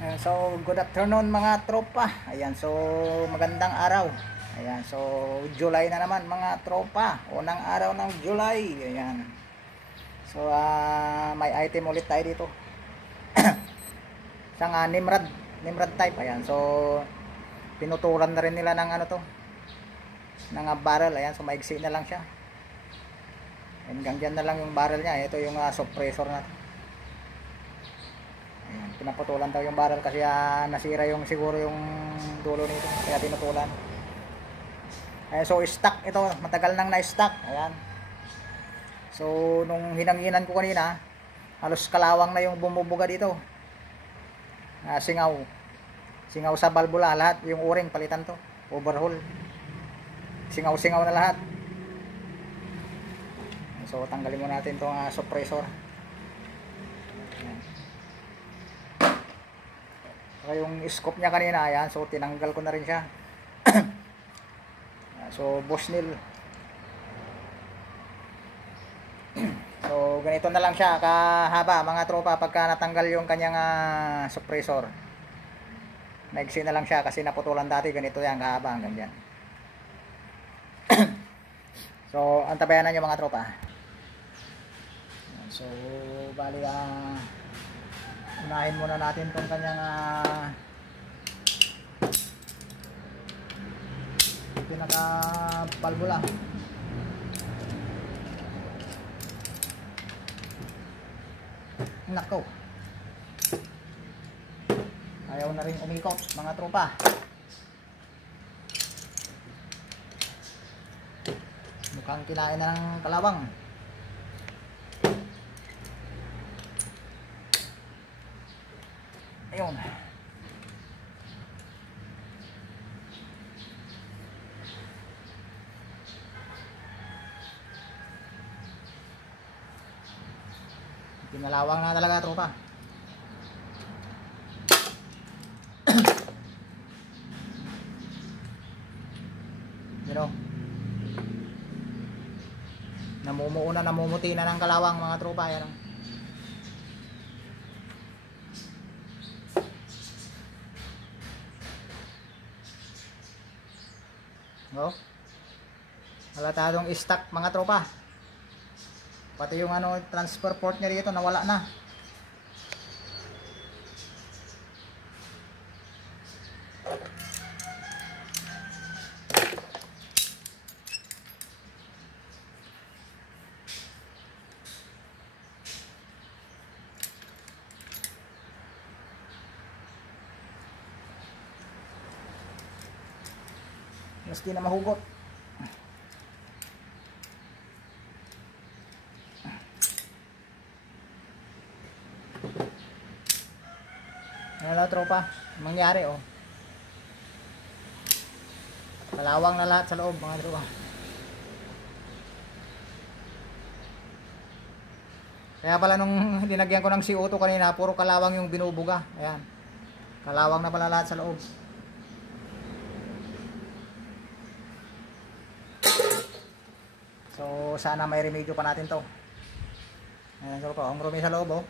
So good afternoon mga tropa. Ayan, so magandang araw. Ayan, so July na naman mga tropa. Unang araw ng July. Ayan. So may item ulit tayo dito. Isang Nimrod type. Ayan, so pinutulan na rin nila ng ano to, ng barrel. Ayan, so maigsi na lang siya. Hanggang dyan na lang yung barrel niya. Ito yung suppressor na to. Ayan, pinaputulan daw yung barrel kasi nasira yung siguro yung dulo nito, kaya pinutulan. Ayan, so stock ito, matagal nang na-stock. Ayan. So nung hinanginan ko kanina, halos kalawang na yung bumubuga dito. Singaw sa balbula, lahat yung o-ring palitan to, overhaul. Singaw na lahat. So tanggalin muna natin tong suppressor. Yung scope niya kanina, ayan, so tinanggal ko na rin siya. So Bushnell. So ganito na lang siya kahaba mga tropa pagka natanggal yung kanyang suppressor. Naigsi na lang siya kasi naputulan dati, ganito yan kahaba hanggang dyan. So antabayanan nyo mga tropa. So bali unahin muna natin tong kanyang pinaka balbula. Nako, ayaw na rin umikot mga tropa. Mukhang kinain na ng kalawang. Ayun. Pinalawang na talaga tropa. Pero namumuti na ng kalawang mga tropa. Yan. No? Halatadong stock mga tropa. Pati yung transfer port niya dito nawala na. Mas di na mahugot. Ano tropa, mangyari kalawang na lahat sa loob mga tropa. Kaya pala nung dinagyan ko ng CO2 kanina, puro kalawang yung binubuga. Ayan, kalawang na pala lahat sa loob. So sana may remedyo pa natin to. Ayan tropa, ang rumi sa loob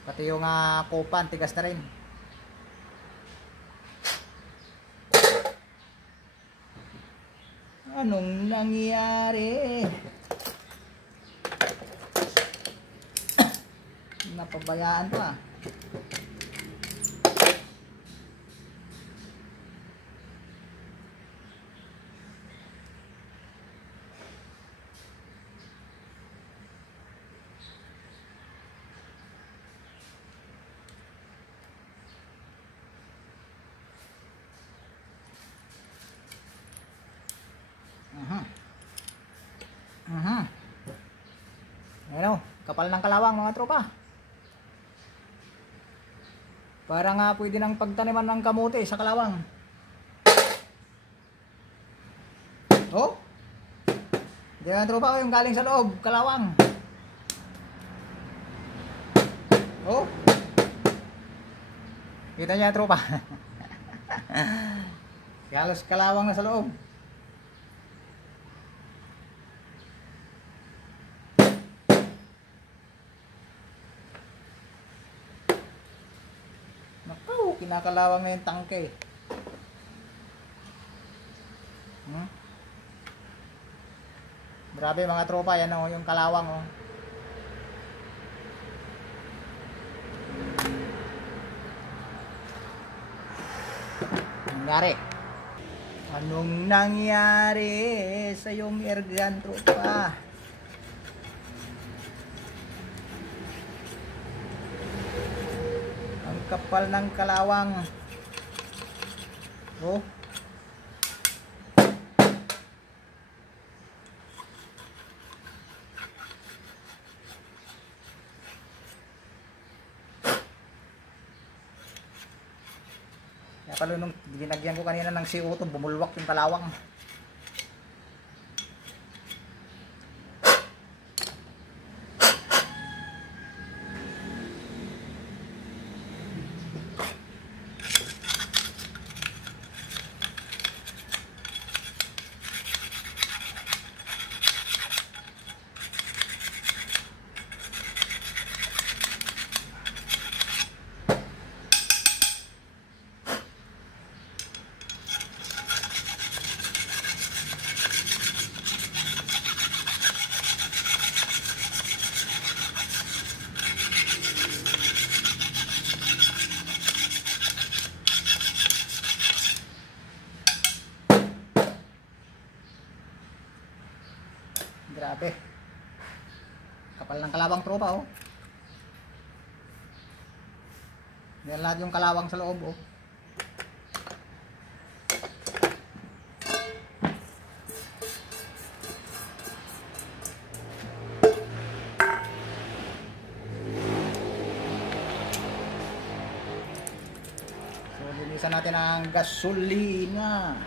Pati yung kupan, tigas na rin. Anong nangyari? Napabayaan pa. Ayan kapal ng kalawang mga tropa. Para nga pwede nang pagtaniman ng kamote sa kalawang. Diyan tropa yung galing sa loob, kalawang. Kita niya tropa. Halos kalawang na sa loob. Naku, kinakalawang na yung tangke. Grabe mga tropa, yan o yung kalawang o. Nangyari. Anong nangyari sa iyong ergan tropa? Ang kapal ng kalawang. Oh. Kaya pala nung ginagyan ko kanina ng CO2, bumulwak yung kalawang. Grabe. Kapal ng kalawang tropa oh. Yan lahat yung kalawang sa loob oh. So linisan natin ang gasolina.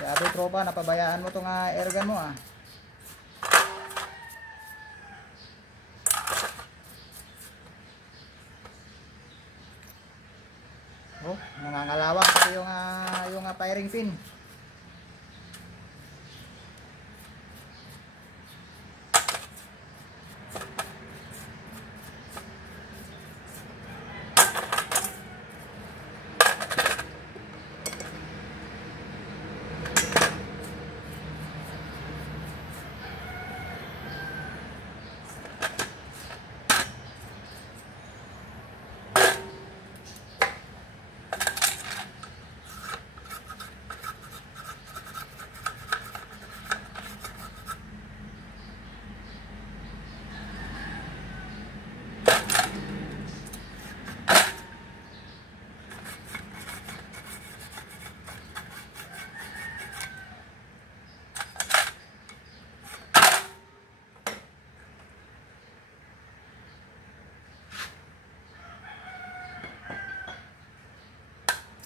Grabe tropa, napabayaan mo tong airgun mo ah. Oh, nangangalawang pati yung firing pin.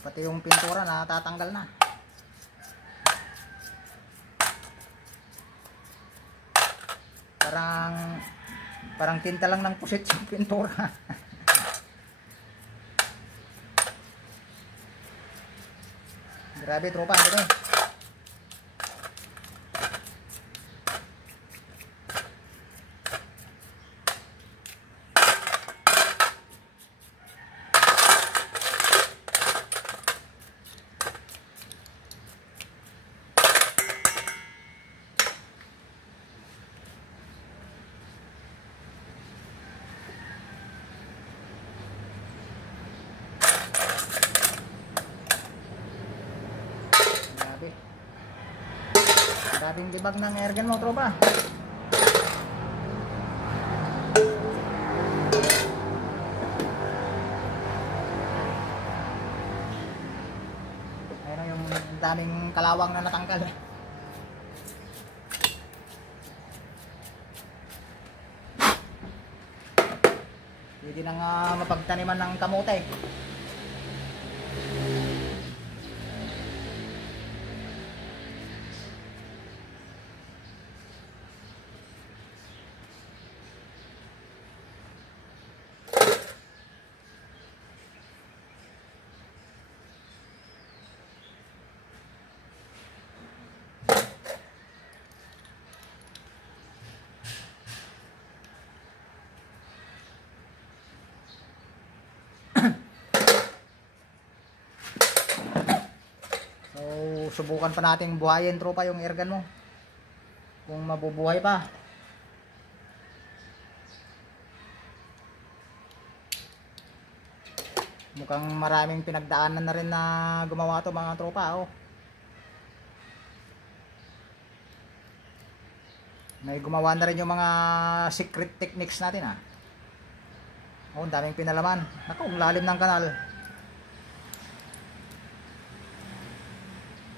Pati yung pintura natatanggal na. Parang tinta lang ng pusit yung pintura. Grabe tropa, ano eh. Grabing debug ng airgun mo tropa. Ayun yung daming kalawang na natanggal. Pwede na nga mapagtaniman ng kamote. Subukan pa nating buhayin tropa yung airgun mo kung mabubuhay pa. Mukhang maraming pinagdaanan na rin na gumawa to mga tropa. Oh, may gumawa na rin yung mga secret techniques natin. Oh, daming pinalaman. Naku, ang lalim ng kanal.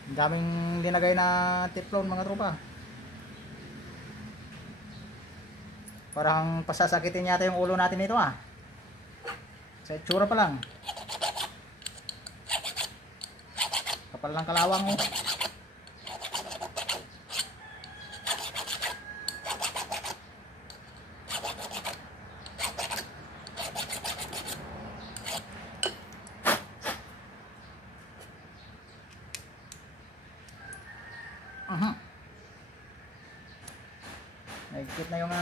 Daming linagay na teflon mga tropa. Parang pasasakitin yata yung ulo natin nito sa itsura pa lang. Kapal ng kalawang oh. Naigit na yung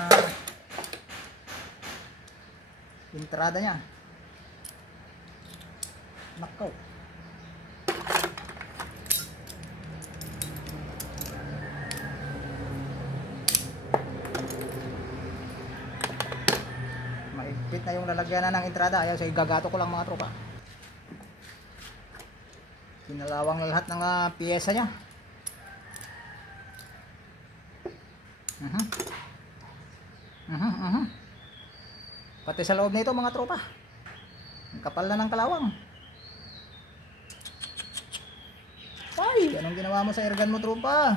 entrada niya. Nakaw. Maigpit na yung lalagyan na ng entrada. Ayan, so igagato ko lang mga tropa. Sinalawang na lahat ng piyesa niya. Pati sa loob nito mga tropa, ang kapal na ng kalawang. Ay, anong ginawa mo sa airgun mo tropa?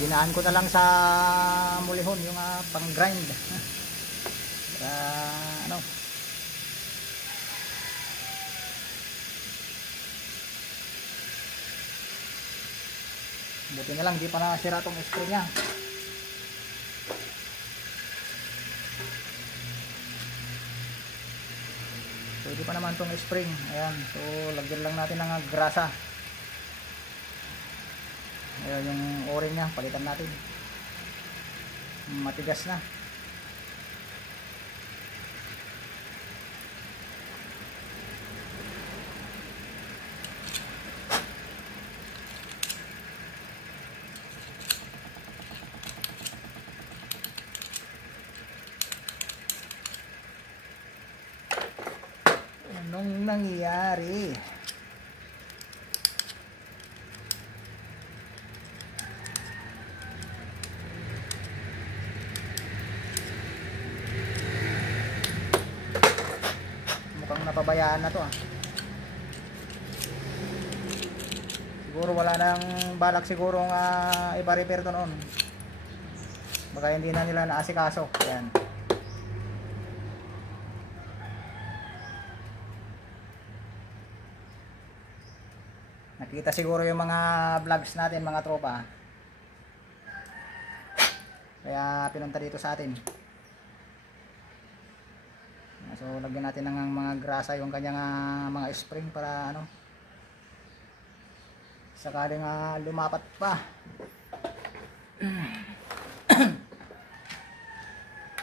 Ginaan ko na lang sa mulihon yung pang grind. Ano, buti na lang di pa nasira tong spring niya. Pwede pa naman tong spring. Ayan, so lagyan lang natin ng grasa. Ayan yung o-ring nya, palitan natin. Matigas na. Anong nangyari? Napabayaan na to siguro wala nang balak siguro ipa-repair to noon, baka hindi na nila naasikaso. Ayan, nakita siguro yung mga vlogs natin mga tropa, kaya pinunta dito sa atin. So lagyan natin ng mga grasa yung kanyang mga spring para ano, sakaling lumapat pa.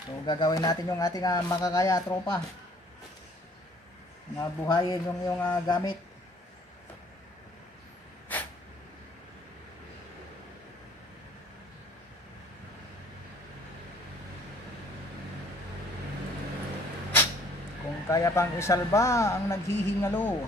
So gagawin natin yung ating makakaya tropa na buhayin yung gamit. Kung kaya pang isalba ang naghihingalo.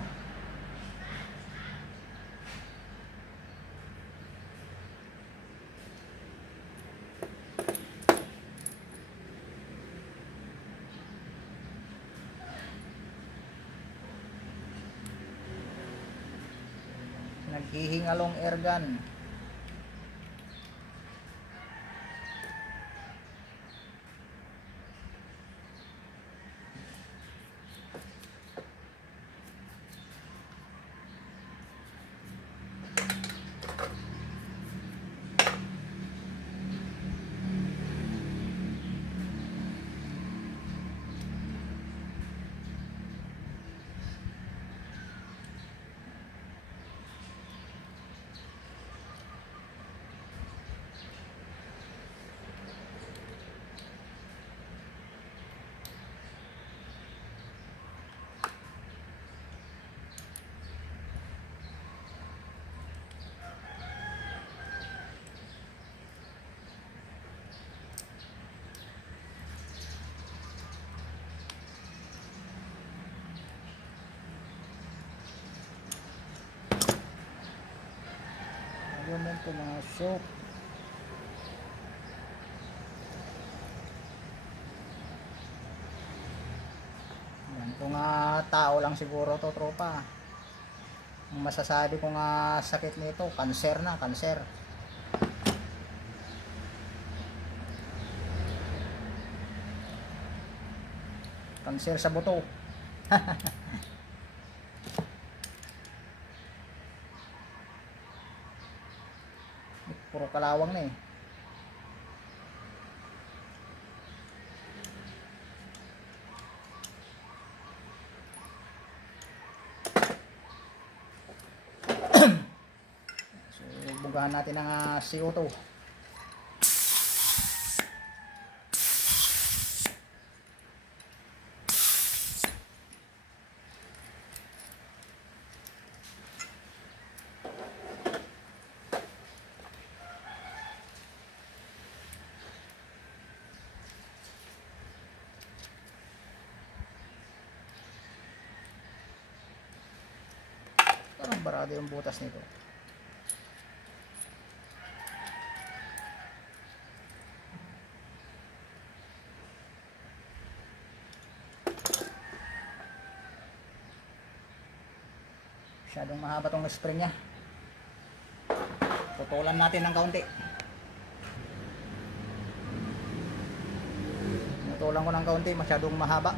naghihingalong airgun. Ayun lang pumasok. Yan, kung tao lang siguro to tropa, ang masasabi kong sakit nito, kanser na, kanser. Kanser sa buto. Puro kalawang na eh. So, bugahan natin ang CO2. Parang barado yung butas nito. Masyadong mahaba tong spring nya. Tutulan natin ng kaunti. Tutulan ko ng kaunti, masyadong mahaba.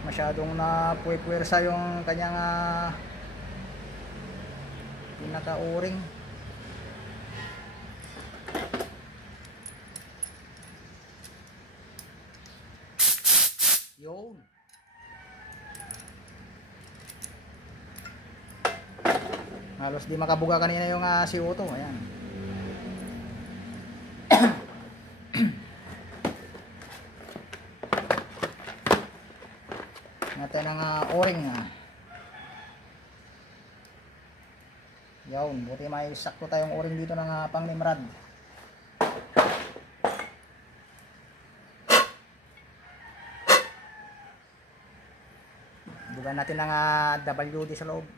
Masyadong napuwersa yung kanyang pinaka-o-ring. Yun. Halos di makabuga kanina yung CO2. Ayan. Natin ang o-ring. Yun, buti may sakto tayong o-ring dito ng pang Nimrod. Bugan natin ang WD sa loob.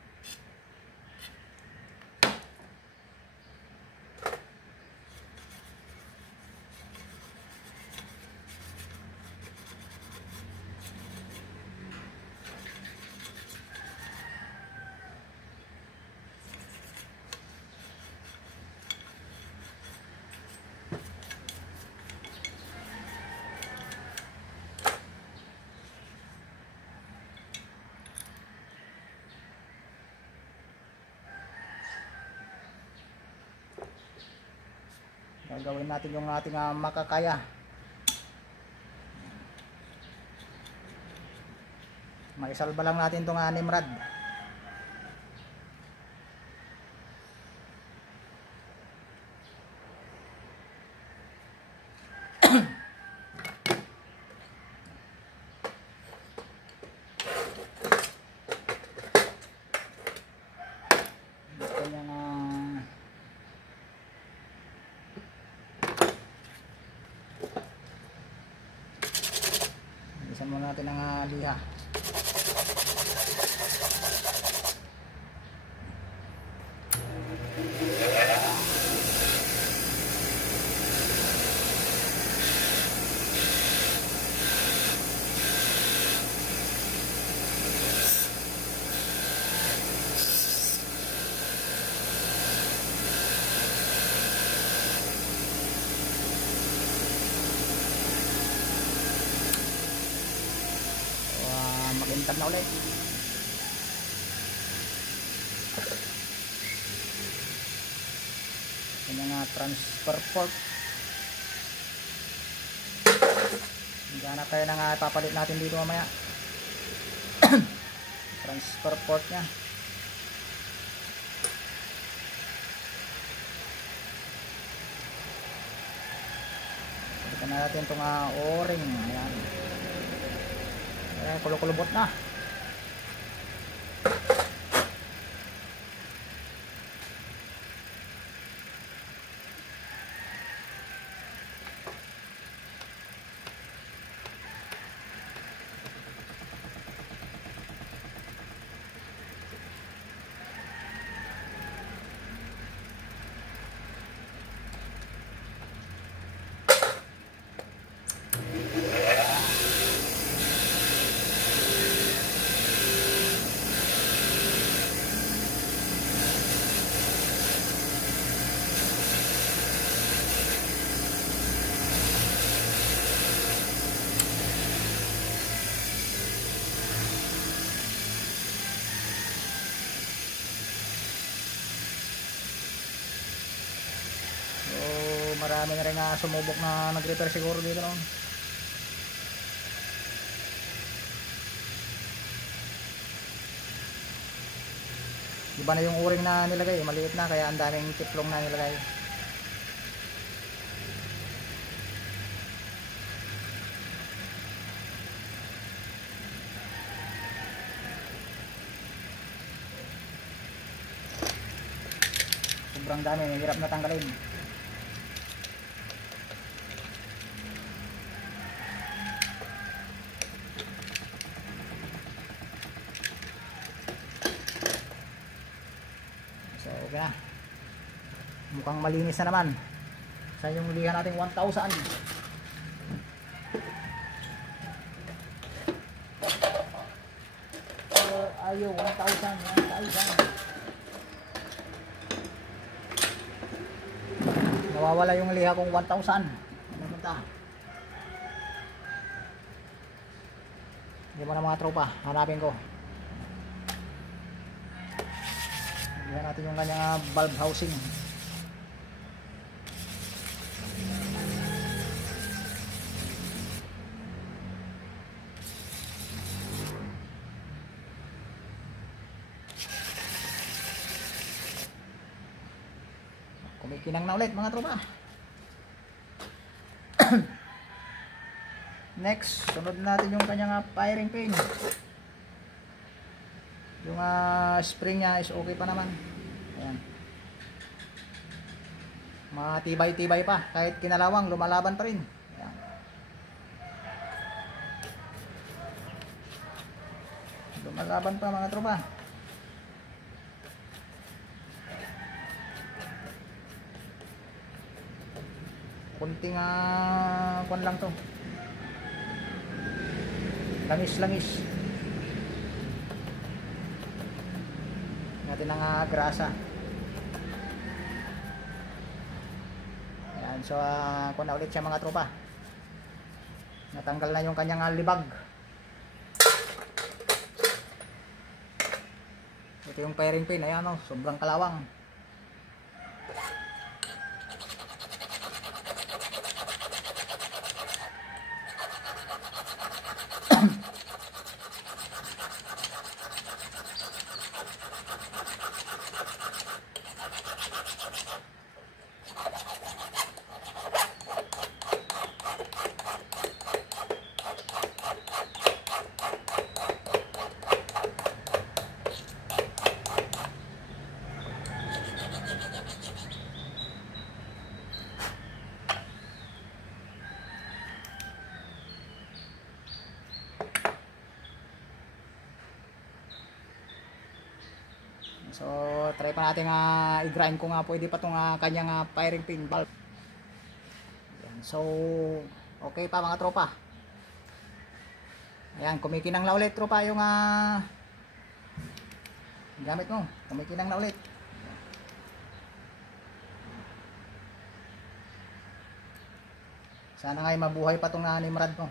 Gagawin natin yung ating makakaya. Maisalba lang natin itong Nimrod. Bilisan muna natin ang liha. baliktad na ulit. Yan nga transfer port. Hanap tayo na nga papalit natin dito mamaya. Transfer port nya. Palitan natin itong o-ring. Ayan. Ayan, kulubot na. Marami na rin nga sumubok na nag-repair siguro dito noon. Iba na yung o-ring na nilagay, maliit na kaya ang daming tiplong na nilagay. Sobrang dami, hirap na tanggalin. Okay na. Mukhang malinis na naman. Saan yung lihan natin 1,000? Ayo 1,000. Nawawala yung liha kong 1,000. Ano punta? Hindi mo na mga tropa. Hanapin ko. Tingnan natin yung kanyang valve housing. Kumikinang na ulit mga tropa. Next, sunod natin yung kanyang firing pin. Yung spring nya is okay pa naman. Ayan. Matibay-tibay pa. Kahit kinalawang, lumalaban pa rin. Ayan. Lumalaban pa mga tropa. Kunting kun lang to. Langis-langis. Natin ang grasa. Ayan, so kung na ulit siya mga tropa. Natanggal na yung kanyang libag. Ito yung firing pin, ayan o, sobrang kalawang. So try pa natin i-grind kung pwede pa itong kanyang firing pin valve. Ayan, so okay pa mga tropa. Ayan, kumikinang na ulit tropa yung gamit mo. Kumikinang na ulit. Sana nga mabuhay pa itong Nimrod mo.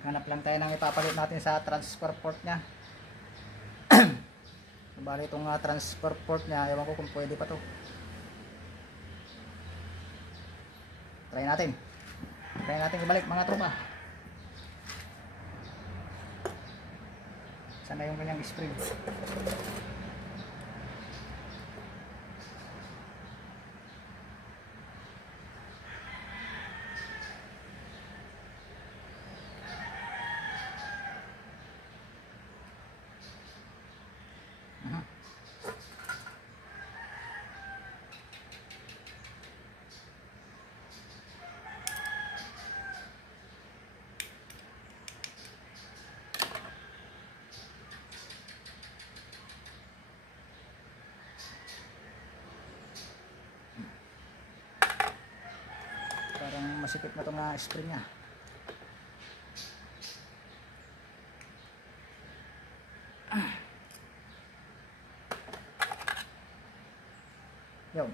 Hanap lang tayo ng ipapalit natin sa transfer port nya. Bali itong transfer port nya, ewan ko kung pwede pa to. Try natin ibalik mga tropa. Sana yung kanyang spring. Parang masikip na itong spring nya. Yun.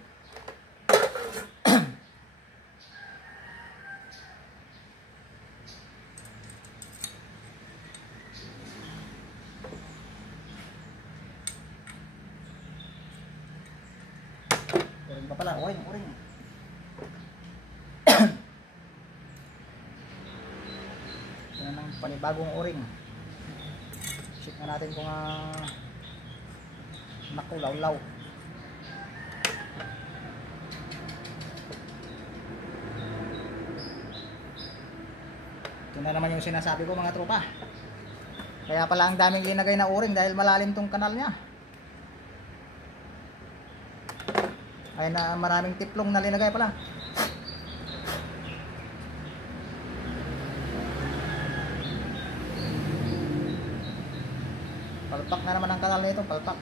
Uring pa pala, uring. Yan ang panibagong uring. Check na natin kung nakulaw-law. Ito na naman yung sinasabi ko mga tropa. Kaya pala ang daming linagay na uring dahil malalim tong kanal nya. Ay na maraming tiplong na linagay pala. Palpak na naman ang kanal nito, palpak.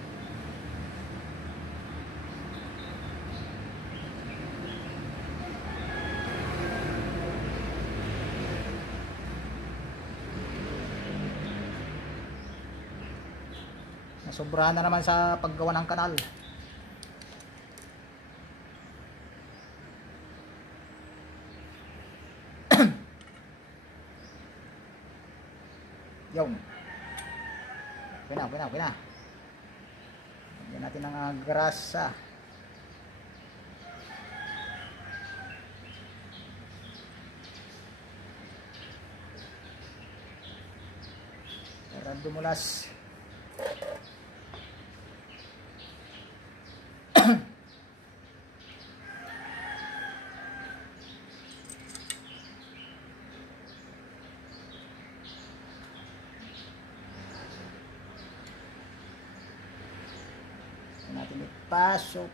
Nasobrahan na naman sa paggawa ng kanal. Yung okay na. Lagyan natin ng grasa. Para dumulas. Natin ipasok.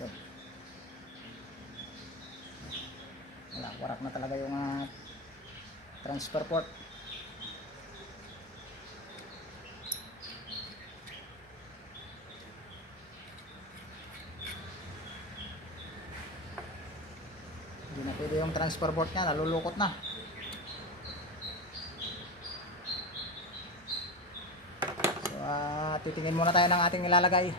Yun. Wala, warak na talaga yung transfer port. Hindi na pwede yung transfer port nya, nalulukot na. So titingin muna tayo ng ating nilalagay.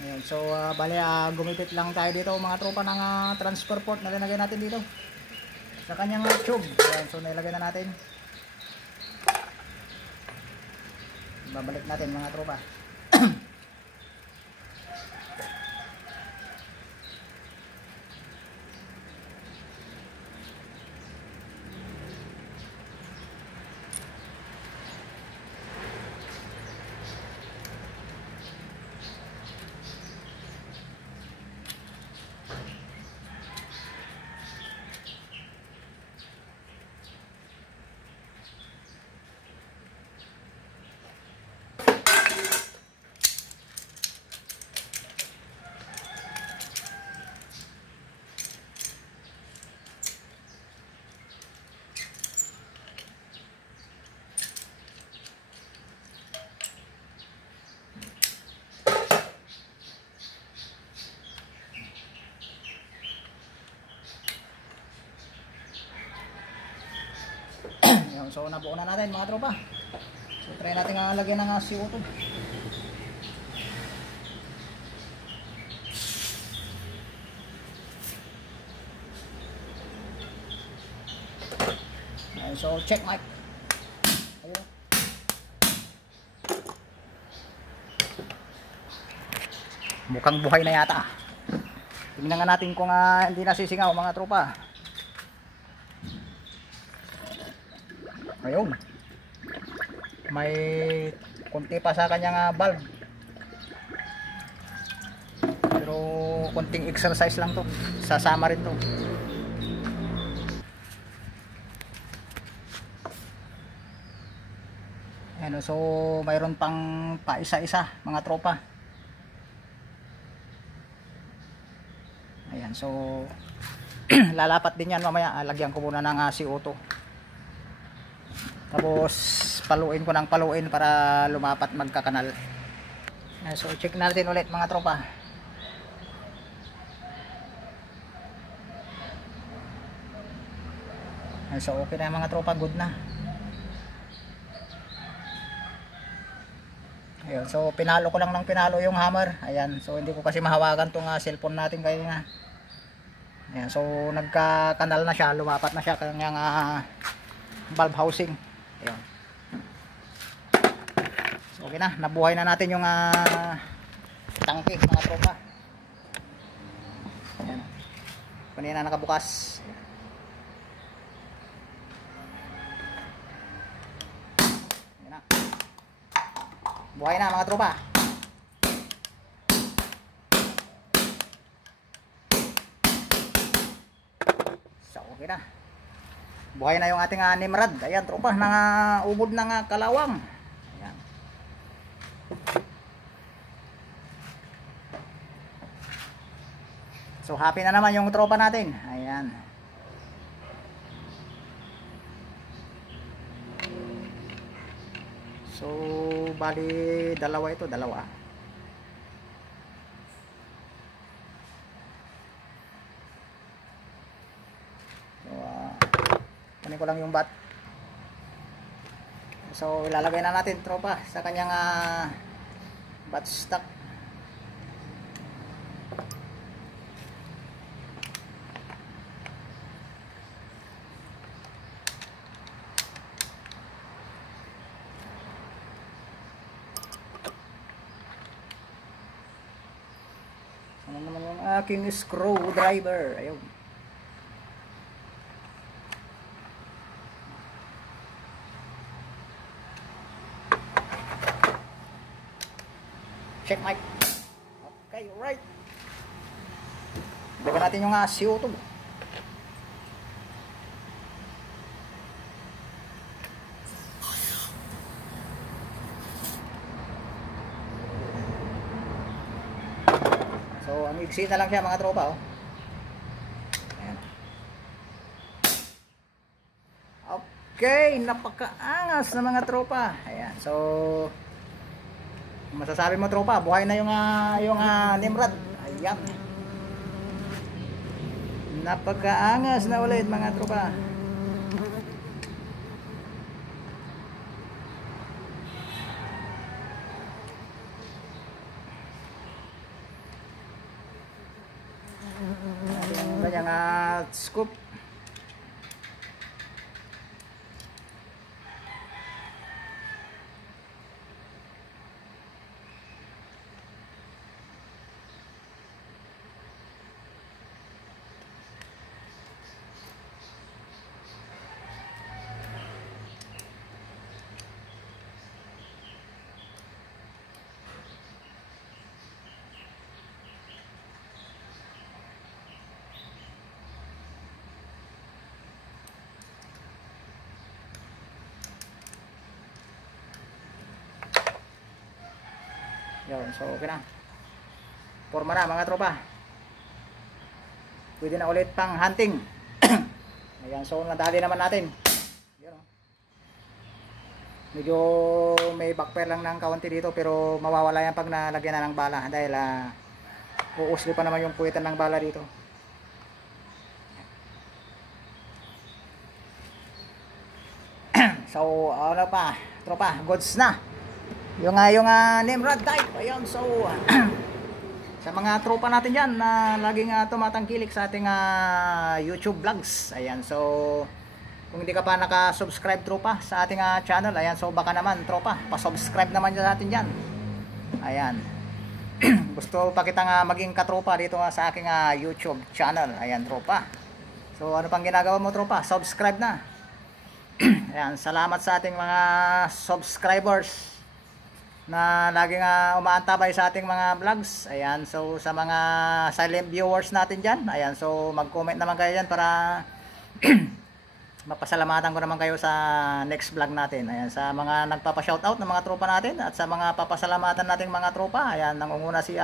Ayan, so bali gumipit lang tayo dito mga tropa ng transfer port na linagay natin dito sa kanyang tube. Ayan, so nilagay na natin. Babalik natin mga tropa. So nabuo na natin mga tropa. So try natin lagyan ng CO2. Ayan, so check mic. Ayun. Mukhang buhay na yata. Tingnan nga natin kung hindi nasisingaw mga tropa. Ayun. May konti pa sa kanyang valve. Pero konting exercise lang to. Sasama rin to. Ayan, so mayroon pang paisa-isa mga tropa. Ayan, so lalapat din yan mamaya. Lagyan ko muna ng CO2. Tapos paluin ko ng paluin para lumapat magkakanal. Ayan, so check natin ulit mga tropa. Ayan, so okay na mga tropa, good na. Ayan, so pinalo ko lang ng pinalo yung hammer. Ayan, so hindi ko kasi mahawakan tong cellphone natin kaya nga. Ayan, so nagkakanal na siya, lumapat na siya kanyang valve housing. Ayan. So okay na, nabuhay na natin yung tangke mga tropa. Ayan. Kanina nakabukas. Ayan na. Buhay na mga tropa. So okay na. Buhay na yung ating Nimrod. Ayan tropa, ubod ng kalawang. Ayan. So happy na naman yung tropa natin. Ayan. So bali dalawa ito, dalawa. So kunin ko lang yung bat. So ilalagay na natin tropa sa kanyang bat stock. Ano naman yung aking screwdriver? Ayun. Check mic. Okay, right. Bigyan natin yung CO2. So, ang iksi na lang siya mga tropa, oh. Ayan. Okay, napakaangas na mga tropa. Ayan, so masasabi mo tropa, buhay na yung Nimrod. Ayan. Napakaangas na ulit mga tropa. Kanyang scoop. Yun, so okay na. Forma na mga tropa. Pwede na ulit pang hunting. Ayan, so nadali naman natin. Yun, oh. Medyo may backfire lang ng kaunti dito pero mawawala yan pag nalagyan na ng bala dahil uusli pa naman yung puwitan ng bala dito. So ano pa tropa, goods na yung Nimrod type. Ayun, so sa mga tropa natin dyan na laging tumatangkilik sa ating YouTube vlogs. Ayan, so Kung hindi ka pa naka-subscribe tropa sa ating channel, ayan, so baka naman tropa, pa-subscribe naman dyan natin dyan. Ayan. Gusto pa kita nga maging katropa dito sa aking YouTube channel. Ayan tropa. So ano pang ginagawa mo tropa? Subscribe na. Ayan, salamat sa ating mga subscribers na laging umaantabay sa ating mga vlogs. Ayan, so sa mga silent viewers natin dyan, ayan, so mag-comment naman kayo dyan para mapasalamatan ko naman kayo sa next vlog natin. Ayan, sa mga nagpapa-shoutout ng mga tropa natin at sa mga papasalamatan nating mga tropa. Ayan, nangunguna si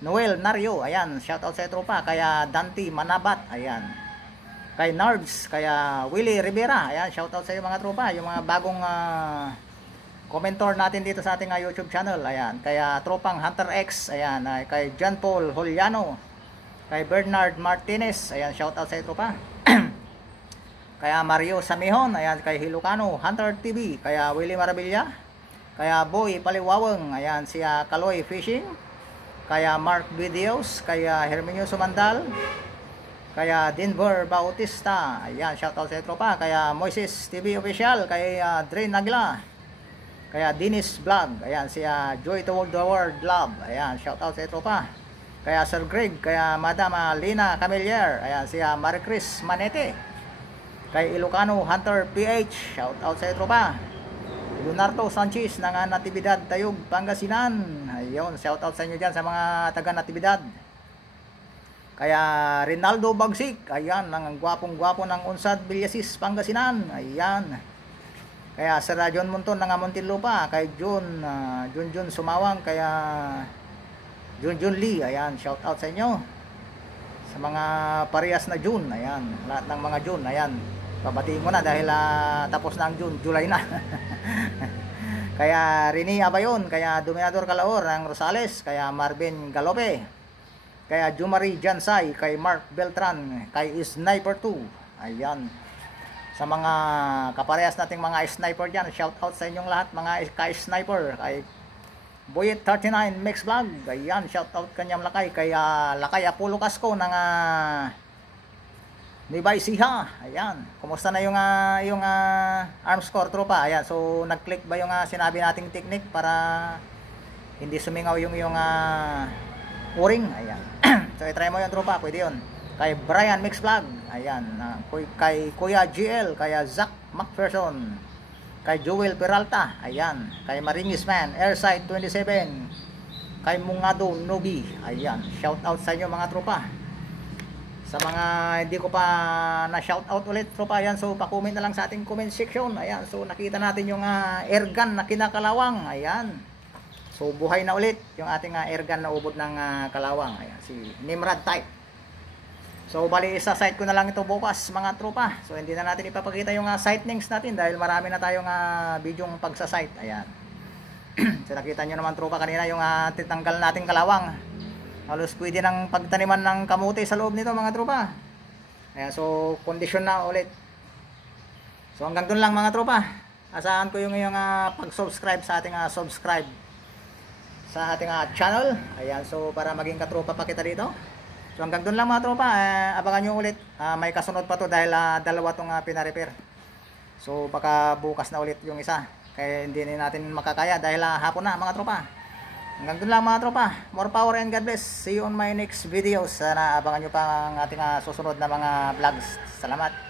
Noel Nario. Ayan, shoutout sa tropa. Kaya Dante Manabat. Ayan. Kay Nards, kaya Willie Rivera. Ayan, shoutout sa iyo mga tropa. Yung mga bagong commentor natin dito sa ating YouTube channel. Ayan, kaya tropang Hunter X. Ayan, kay John Paul Juliano. Kay Bernard Martinez. Ayan, shoutout sa iyo tropa. Kaya Mario Samihon, ayan, kay Hilocano, Hunter TV, kaya Willie Marabilla, kaya Boy Paliwawang, ayan, si Kaloy Fishing, kaya Mark Videos, kaya Herminio Sumandal, kaya Denver Bautista, ayan, shoutout sa tropa, kaya Moises TV Official, kaya Drain Nagla, kaya Dennis Vlog, ayan, si Joy Toward the World Love, ayan, shoutout sa tropa, kaya Sir Greg, kaya Madam Lina Camillier, ayan, si Marie Chris Manete, kay Ilocano Hunter PH, shout out sa tropa. Leonardo Sanchez ng Natividad Tayog, Pangasinan. Ayun, shout out sa inyo diyan sa mga taga Natividad. Kaya Rinaldo Bagsik, ayan, ng gwapong-gwapo ng Unsad Villasis, Pangasinan. Ayan. Kaya Sir John Monton ng Muntinlupa, kay Jun Sumawang, kaya Jun Lee, ayan, shout out sa inyo. Sa mga parehas na June, ayan, lahat ng mga June, ayan. Pabatiin ko na dahil tapos na ang June, July na. Kaya Rini Abayon, kaya Dominador Calaor ng Rosales, kaya Marvin Galope, kaya Jumari Jansay, kay Mark Beltran, kay Sniper 2. Ayan. Sa mga kaparehas nating mga sniper diyan, shout out sa inyong lahat mga ka-sniper, kay Boyet 39 Mix Vlog, ayan, shout out kanyang lakay, kaya Lakay Apollo Casco ng Nibay Siha. Ayan, kumusta na yung arms core tropa? Ayan, so nag-click ba yung sinabi nating technique para hindi sumingaw yung o-ring? Ayan. So i-try mo yun tropa, pwede yun. Kay Brian Mix Vlog, ayan, kay Kuya GL, kaya Zach McPherson, kay Joel Peralta, ayan, kay Marinis Man, Airside 27, kay Mungado Nogi, ayan, shout out sa inyo mga tropa. Sa mga hindi ko pa na shout out ulit tropa, ayan, so pa-comment na lang sa ating comment section. Ayan, so nakita natin yung airgun na kinakalawang. Ayan, so buhay na ulit yung ating airgun na ubod ng kalawang. Ayan, si Nimrod type. So bali isa site ko na lang ito bukas mga tropa. So hindi na natin ipapakita yung sightings natin dahil marami na tayong bidyong pagsa-site. Ayan. So nakita nyo naman tropa kanina yung titanggal nating kalawang. Halos pwede ng pagtaniman ng kamote sa loob nito mga tropa. Ayan, so condition na ulit. So hanggang doon lang mga tropa. Asahan ko yung pag-subscribe sa ating subscribe sa ating channel. Ayan, so para maging katropa pa kita dito. So hanggang doon lang mga tropa. Abangan nyo ulit. May kasunod pa to dahil dalawa tong pina-repair. So baka bukas na ulit yung isa. Kaya hindi natin makakaya dahil hapon na mga tropa. Hanggang doon lang mga tropa. More power and God bless. See you on my next videos. Sana abangan nyo pa ang ating susunod na mga vlogs. Salamat.